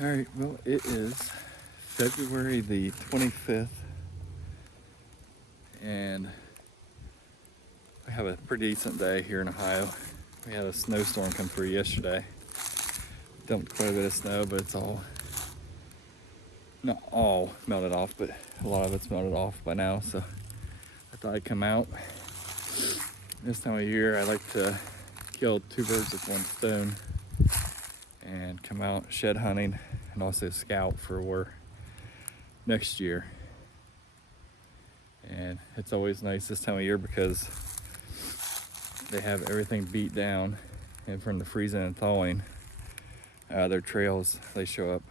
All right, well, it is February the 25th, and we have a pretty decent day here in Ohio. We had a snowstorm come through yesterday. Dumped quite a bit of snow, but it's not all melted off, but a lot of it's melted off by now, so I thought I'd come out. This time of year, I like to kill two birds with one stone and come out shed hunting and also scout for next year. And it's always nice this time of year because they have everything beat down, and from the freezing and thawing, their trails, they show up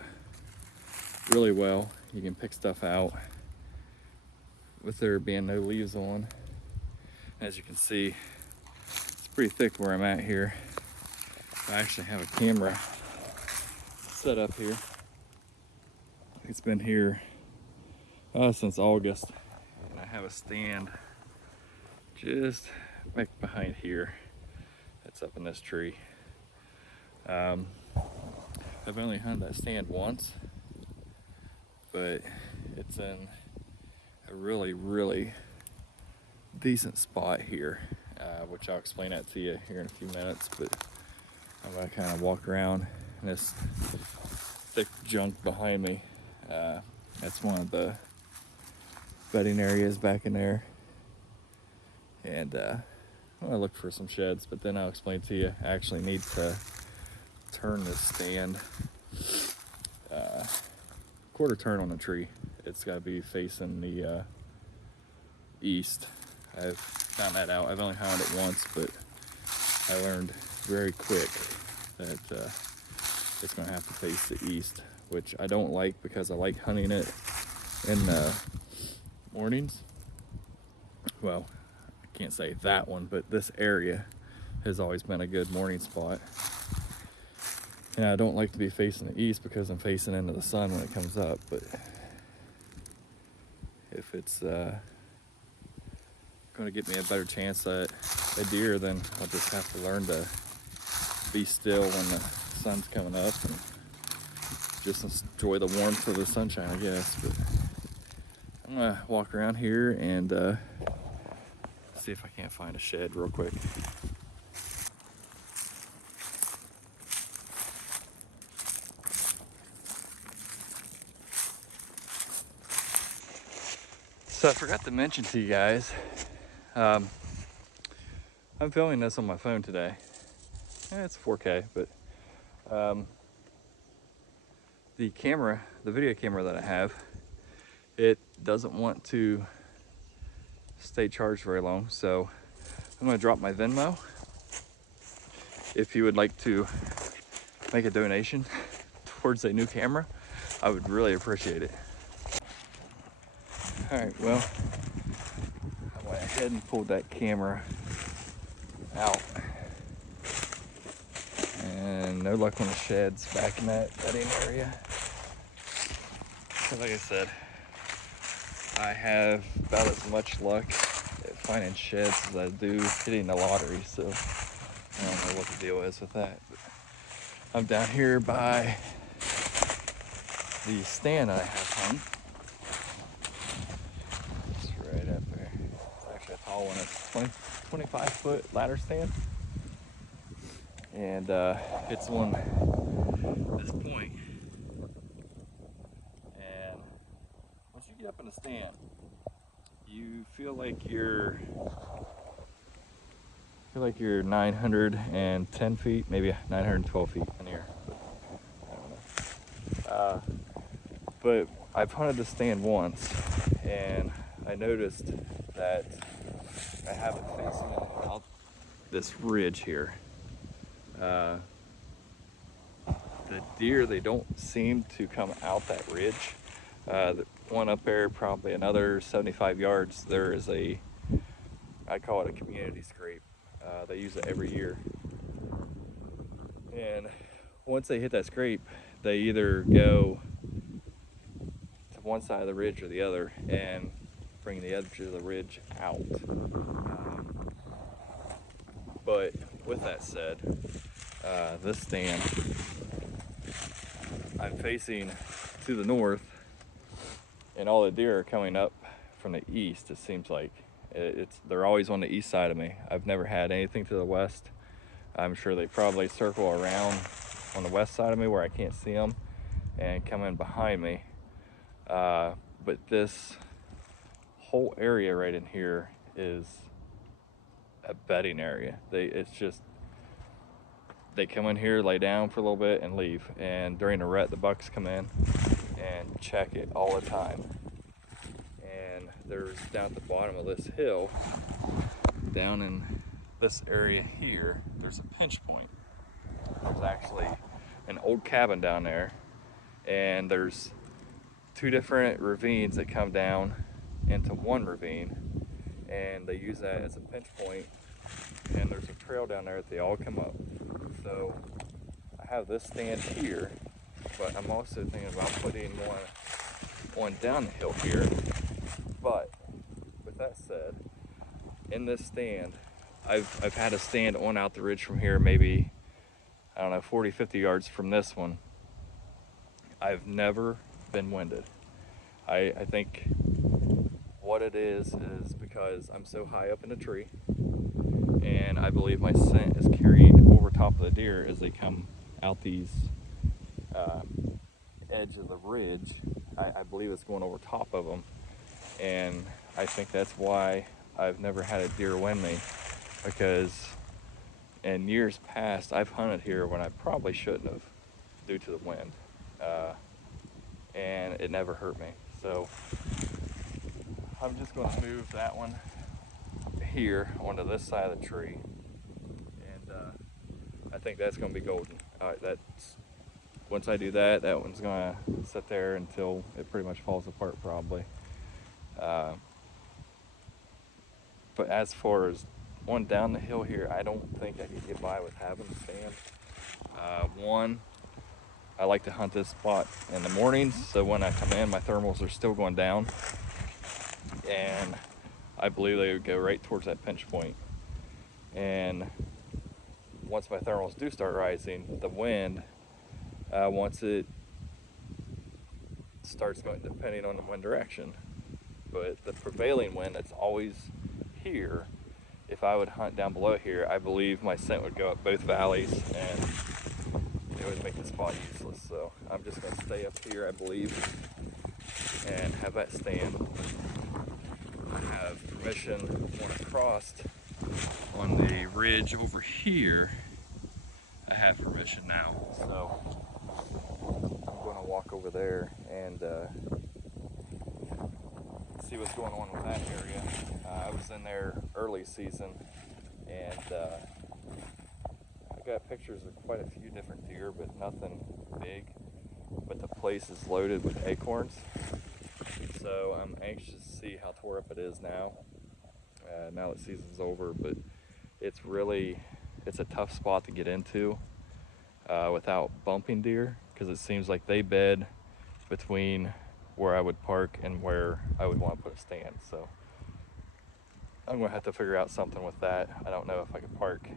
really well. You can pick stuff out with there being no leaves on. As you can see, it's pretty thick where I'm at here. I actually have a camera set up here. It's been here since August, and I have a stand just back behind here. It's up in this tree. I've only hunted that stand once, but it's in a really decent spot here, which I'll explain that to you here in a few minutes. But I'm gonna kind of walk around this thick junk behind me. That's one of the bedding areas back in there, and I'm gonna look for some sheds, but then I'll explain to you. I actually need to turn this stand quarter turn on the tree. It's got to be facing the east. I've found that out. I've only hunted it once, but I learned very quick that it's going to have to face the east, which I don't like because I like hunting it in the mornings. Well, I can't say that one, but this area has always been a good morning spot. And I don't like to be facing the east because I'm facing into the sun when it comes up. But if it's going to get me a better chance at a deer, then I'll just have to learn to be still when the sun's coming up and just enjoy the warmth of the sunshine, I guess. But I'm going to walk around here and see if I can't find a shed real quick. So I forgot to mention to you guys, I'm filming this on my phone today. It's 4K, but the video camera that I have, it doesn't want to stay charged very long. So I'm gonna drop my Venmo. If you would like to make a donation towards a new camera, I would really appreciate it. All right, well, I went ahead and pulled that camera out, and no luck on the sheds back in that bedding area. So like I said, I have about as much luck at finding sheds as I do hitting the lottery, so I don't know what the deal is with that. But I'm down here by the stand I have hung. One, a 25-foot ladder stand, and it's on this point. And once you get up in the stand, you feel like you're 910 feet, maybe 912 feet in the air. I don't know. But I've hunted the stand once, and I noticed that I have it facing out this ridge here. The deer, they don't seem to come out that ridge. The one up there, probably another 75 yards, there is I call it a community scrape. They use it every year. And once they hit that scrape, they either go to one side of the ridge or the other and bring the edge of the ridge out. But with that said, this stand, I've facing to the north, and all the deer are coming up from the east. It seems like they're always on the east side of me. I've never had anything to the west. I'm sure they probably circle around on the west side of me where I can't see them and come in behind me. But this whole area right in here is a bedding area. They come in here, lay down for a little bit, and leave. And during the rut, the bucks come in and check it all the time. And there's down at the bottom of this hill, down in this area here, there's a pinch point. There's actually an old cabin down there, and there's 2 different ravines that come down into one ravine, and they use that as a pinch point. And there's a trail down there that they all come up. So I have this stand here, but I'm also thinking about putting one down the hill here. But with that said, in this stand, I've had a stand on out the ridge from here, maybe, I don't know, 40, 50 yards from this one. I've never been winded. I think what it is because I'm so high up in the tree, and I believe my scent is carried over top of the deer as they come out these edge of the ridge. I believe it's going over top of them, and I think that's why I've never had a deer wind me, because in years past I've hunted here when I probably shouldn't have due to the wind, and it never hurt me. So I'm just going to move that one here onto this side of the tree, and I think that's going to be golden. Once I do that, that one's going to sit there until it pretty much falls apart probably. But as far as one down the hill here, I don't think I could get by with having a stand. One, I like to hunt this spot in the mornings, so when I come in, my thermals are still going down, and I believe they would go right towards that pinch point. And once my thermals do start rising, the wind, once it starts going, depending on the wind direction, but the prevailing wind that's always here, if I would hunt down below here, I believe my scent would go up both valleys and it would make the spot useless. So I'm just going to stay up here, I believe, and have that stand. I have permission going across on the ridge over here. I have permission now, so I'm going to walk over there and see what's going on with that area. I was in there early season, and I got pictures of quite a few different deer, but nothing big. But the place is loaded with acorns, so I'm anxious to see how tore up it is now. Now that season's over, but it's a tough spot to get into without bumping deer, because it seems like they bed between where I would park and where I would want to put a stand. So I'm going to have to figure out something with that. I don't know if I could park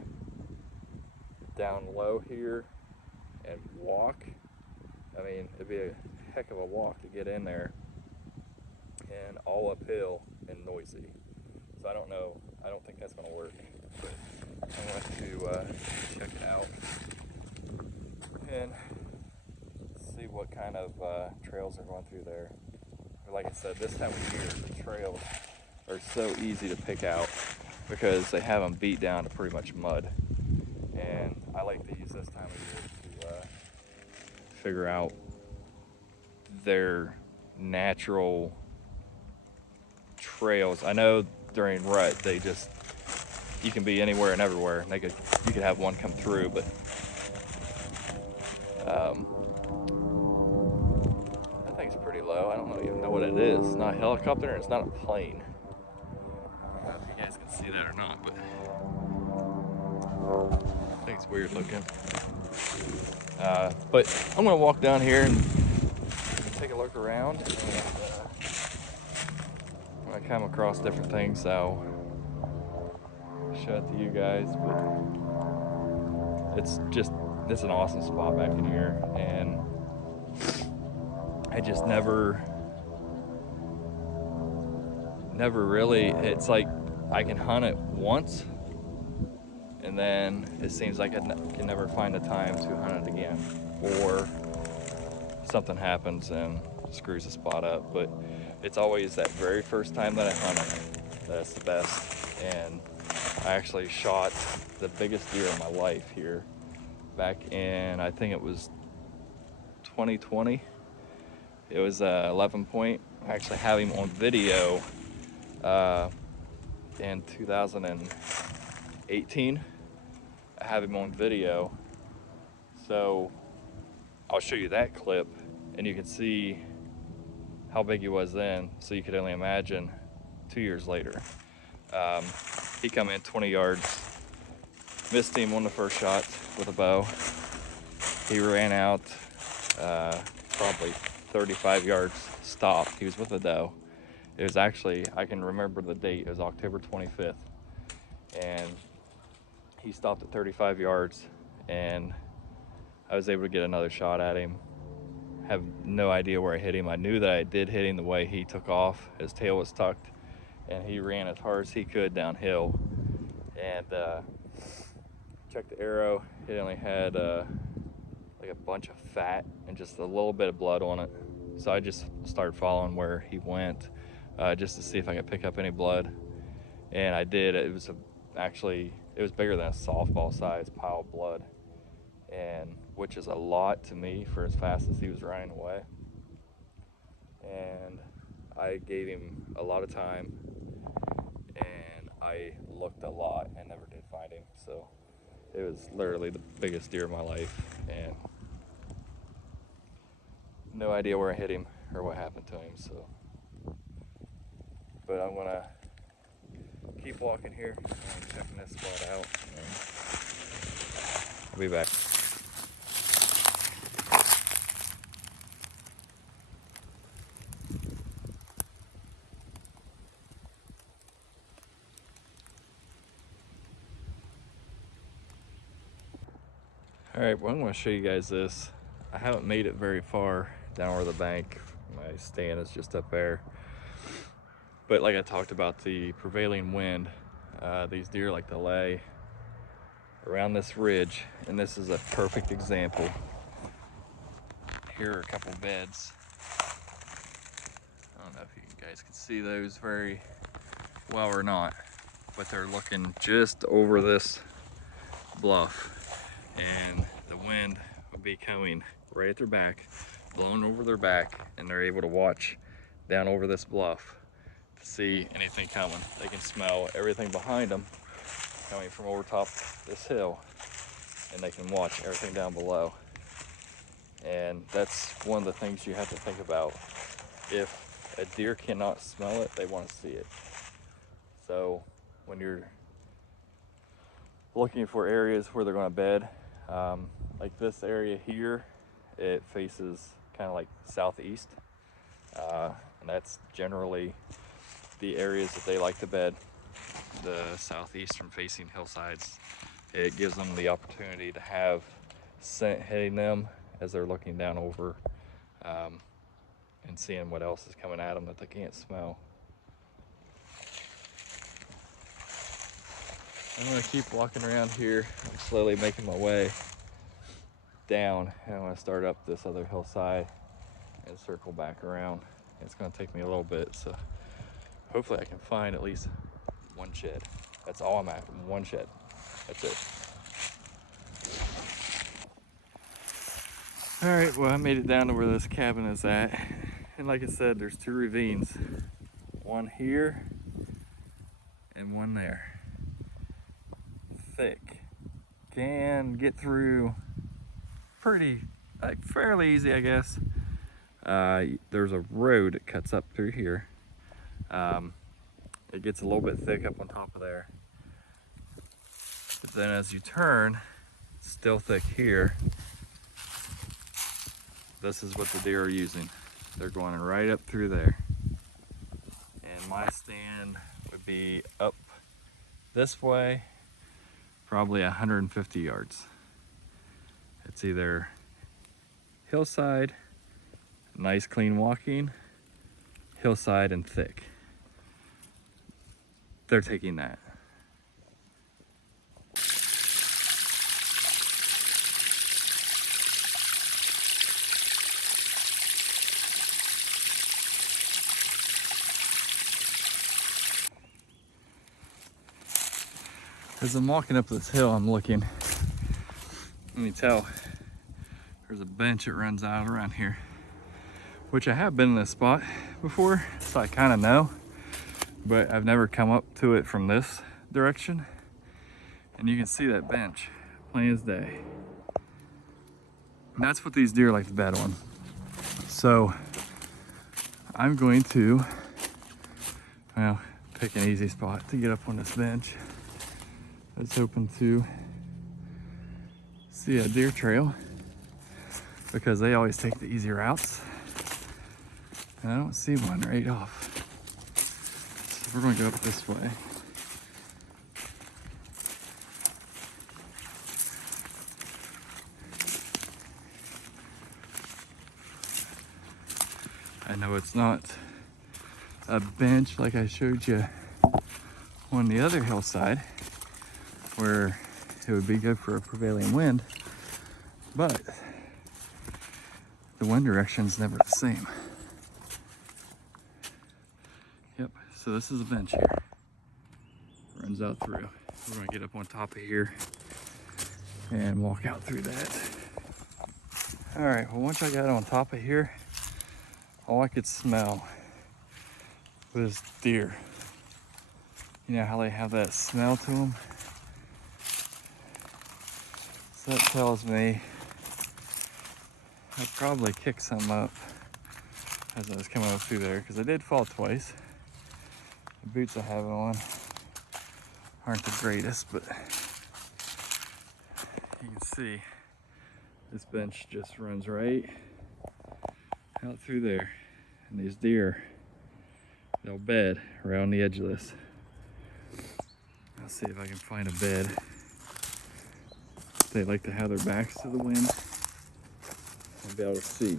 down low here and walk. I mean, it'd be a heck of a walk to get in there, and all uphill and noisy. So I don't know. I don't think that's going to work. But I'm going to check it out and see what kind of trails are going through there. But like I said, this time of year, the trails are so easy to pick out because they have them beat down to pretty much mud. And I like to use this time of year to figure out their natural trails. I know during rut, you can be anywhere and everywhere. You could have one come through, but that thing's pretty low. I don't even know what it is. It's not a helicopter, and it's not a plane. I don't know if you guys can see that or not, but I think it's weird looking. But I'm gonna walk down here and take a look around, and when I come across different things, I'll show it to you guys. But it's an awesome spot back in here, and I just never really, it's like I can hunt it once and then it seems like I can never find the time to hunt it again, or something happens and screws the spot up. But it's always that very first time that I hunt it that's the best. And I actually shot the biggest deer of my life here back in, I think it was 2020. It was 11 point. I actually have him on video in 2018. I have him on video, so I'll show you that clip and you can see how big he was then, so you could only imagine 2 years later. He come in 20 yards, missed him on the first shot with a bow. He ran out probably 35 yards, stopped. He was with a doe. It was actually, I can remember the date, it was October 25th. And he stopped at 35 yards and I was able to get another shot at him. Have no idea where I hit him. I knew that I did hit him the way he took off. His tail was tucked and he ran as hard as he could downhill. And checked the arrow. It only had like a bunch of fat and just a little bit of blood on it. So I just started following where he went just to see if I could pick up any blood. And I did. It was actually, it was bigger than a softball size pile of blood, and which is a lot to me for as fast as he was running away. And I gave him a lot of time and I looked a lot and never did find him. So it was literally the biggest deer of my life, and no idea where I hit him or what happened to him. So, but I'm gonna keep walking here and checking this spot out. I'll be back. All right, well, I'm going to show you guys this. I haven't made it very far down over the bank. My stand is just up there. But like I talked about, the prevailing wind, these deer like to lay around this ridge, and this is a perfect example. Here are a couple beds. I don't know if you guys can see those very well or not, but they're looking just over this bluff, and the wind would be coming right at their back, blowing over their back, and they're able to watch down over this bluff to see anything coming. They can smell everything behind them coming from over top this hill, and they can watch everything down below. And that's one of the things you have to think about. If a deer cannot smell it, they want to see it. So when you're looking for areas where they're going to bed, like this area here, it faces kind of like southeast, and that's generally the areas that they like to bed. The southeastern facing hillsides, it gives them the opportunity to have scent hitting them as they're looking down over and seeing what else is coming at them that they can't smell. I'm going to keep walking around here. I'm slowly making my way down, and I'm going to start up this other hillside and circle back around. It's going to take me a little bit, so hopefully I can find at least one shed. That's all I'm after, one shed. That's it. All right, well, I made it down to where this cabin is at, and like I said, there's two ravines, one here and one there. Thick, can get through pretty, like fairly easy, I guess. There's a road that cuts up through here. It gets a little bit thick up on top of there, but then as you turn, it's still thick here. This is what the deer are using. They're going right up through there. And my stand would be up this way, probably 150 yards. It's either hillside, Nice clean walking, hillside and thick. They're taking that. As I'm walking up this hill, I'm looking. Let me tell, there's a bench that runs out around here, which I have been in this spot before, so I kind of know, but I've never come up to it from this direction. And you can see that bench plain as day. And that's what these deer like to bed on. So I'm going to, well, pick an easy spot to get up on this bench. I was hoping to see a deer trail because they always take the easy routes. And I don't see one right off. So we're gonna go up this way. I know it's not a bench like I showed you on the other hillside where it would be good for a prevailing wind, but the wind direction's never the same. Yep, so this is a bench here. Runs out through. We're gonna get up on top of here and walk out through that. All right, well, once I got on top of here, all I could smell was deer. You know how they have that smell to them? So that tells me I probably kicked some up as I was coming up through there, because I did fall twice. The boots I have on aren't the greatest, but you can see this bench just runs right out through there. And these deer, they'll bed around the edge of this. I'll see if I can find a bed. They like to have their backs to the wind and be able to see.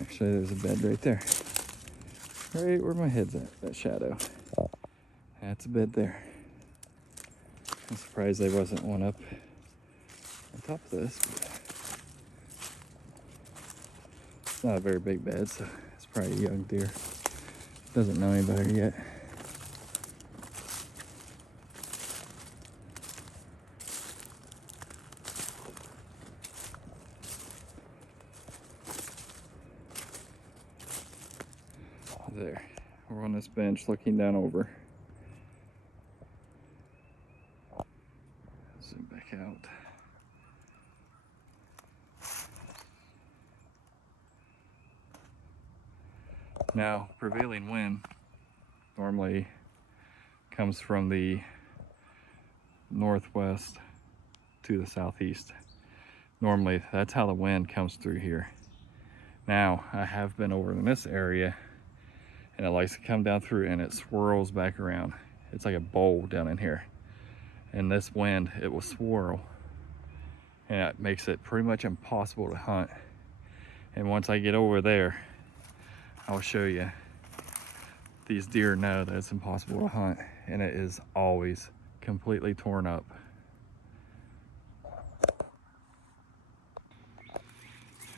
Actually, there's a bed right there. Right where my head's at, that shadow. That's a bed there. I'm surprised there wasn't one up on top of this. It's not a very big bed, so it's probably a young deer. Doesn't know any better yet. There, we're on this bench looking down over. Zoom back out. Now, prevailing wind normally comes from the northwest to the southeast. Normally, that's how the wind comes through here. Now, I have been over in this area, and it likes to come down through and it swirls back around. It's like a bowl down in here. And this wind, it will swirl, and it makes it pretty much impossible to hunt. And once I get over there, I'll show you. These deer know that it's impossible to hunt, and it is always completely torn up.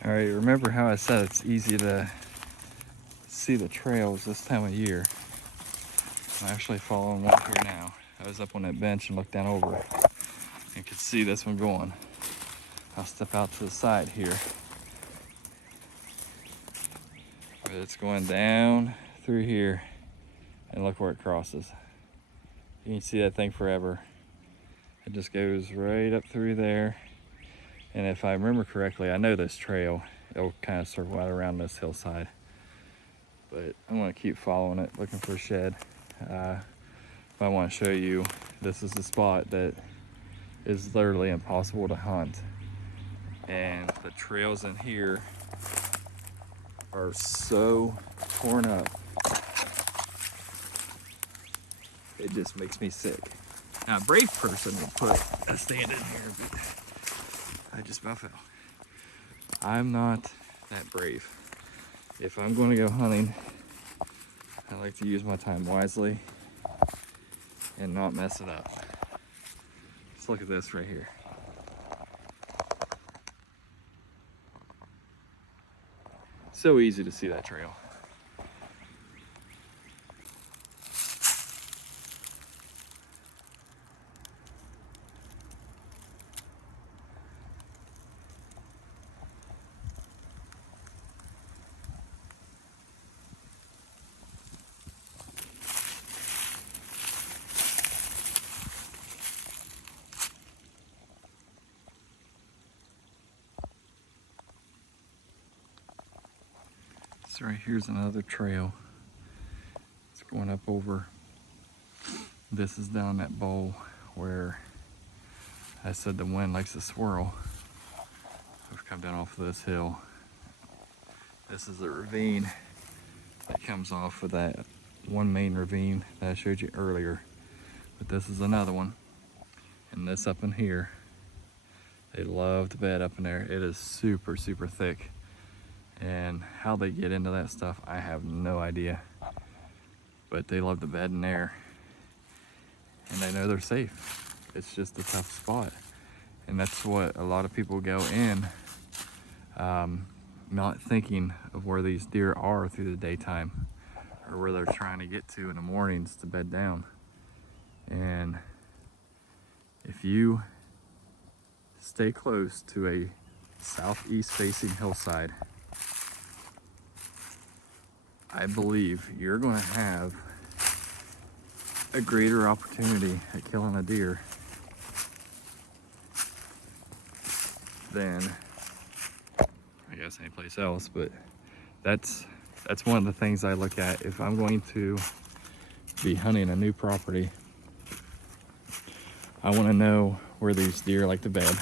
All right, remember how I said it's easy to see the trails this time of year? I'm actually following one here now. I was up on that bench and looked down over and could see this one going. I'll step out to the side here. But it's going down through here, and look where it crosses. You can see that thing forever. It just goes right up through there. And if I remember correctly, I know this trail, it'll kind of circle out around this hillside. But I'm gonna keep following it, looking for a shed. I want to show you, this is the spot that is literally impossible to hunt. And the trails in here are so torn up. It just makes me sick. Now, a brave person would put a stand in here, but I just about fell. I'm not that brave. If I'm going to go hunting, I like to use my time wisely and not mess it up. Let's look at this right here. So easy to see that trail. So right here's another trail. It's going up over. This is down that bowl where I said the wind likes to swirl. We've come down off of this hill. This is the ravine that comes off of that one main ravine that I showed you earlier. But this is another one. And this up in here, they love to bed up in there. It is super, super thick. And how they get into that stuff, I have no idea. But they love to bed in there. And they know they're safe. It's just a tough spot. And that's what a lot of people go in, not thinking of where these deer are through the daytime, or where they're trying to get to in the mornings to bed down. And if you stay close to a southeast facing hillside, I believe you're going to have a greater opportunity at killing a deer than, I guess, any place else. But that's one of the things I look at if I'm going to be hunting a new property. I want to know where these deer like to bed,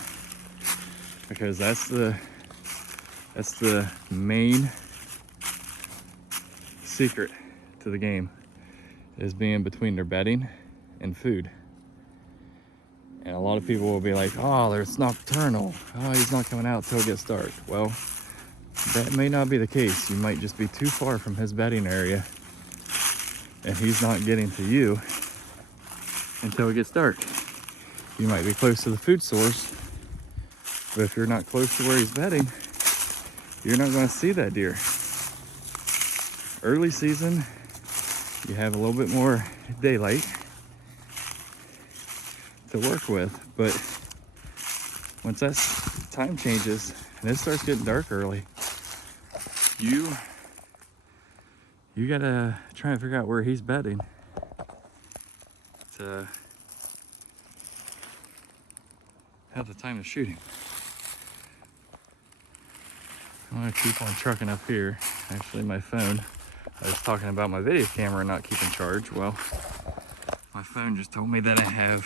because that's the main secret to the game, is being between their bedding and food. And a lot of people will be like, oh, it's nocturnal. Oh, he's not coming out till it gets dark. Well, that may not be the case. You might just be too far from his bedding area and he's not getting to you until it gets dark. You might be close to the food source, but if you're not close to where he's bedding, you're not going to see that deer. Early season, you have a little bit more daylight to work with, but once that time changes and it starts getting dark early, you gotta try and figure out where he's bedding to have the time to shoot him. I'm gonna keep on trucking up here. Actually, my phone, I was talking about my video camera not keeping charge. Well, my phone just told me that I have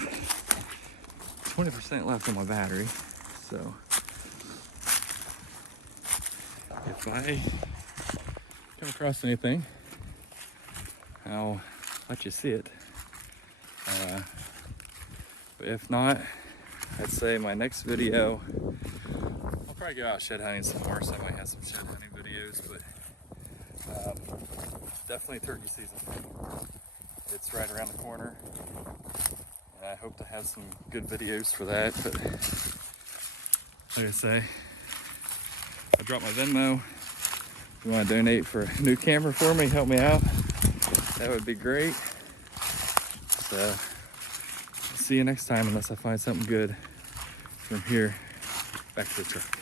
20% left on my battery. So if I come across anything, I'll let you see it. But if not, I'd say my next video, I'll probably go out shed hunting some more, so I might have some shed hunting videos, but definitely turkey season. It's right around the corner, and I hope to have some good videos for that. But like I say, I dropped my Venmo. If you want to donate for a new camera for me, help me out, that would be great. So, see you next time, unless I find something good from here back to the truck.